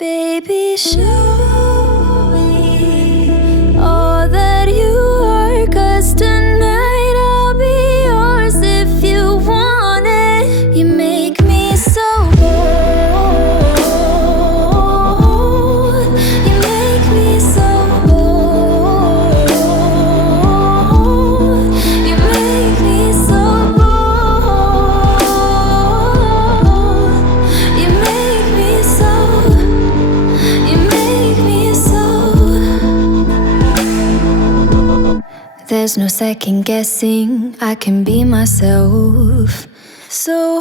Baby, show me all that you are, 'cause tonight I'll be yours if you want it. You make me so bold. You make me so bold. You make me so bold. You make me so. You make me so. There's no second guessing, I can be myself. So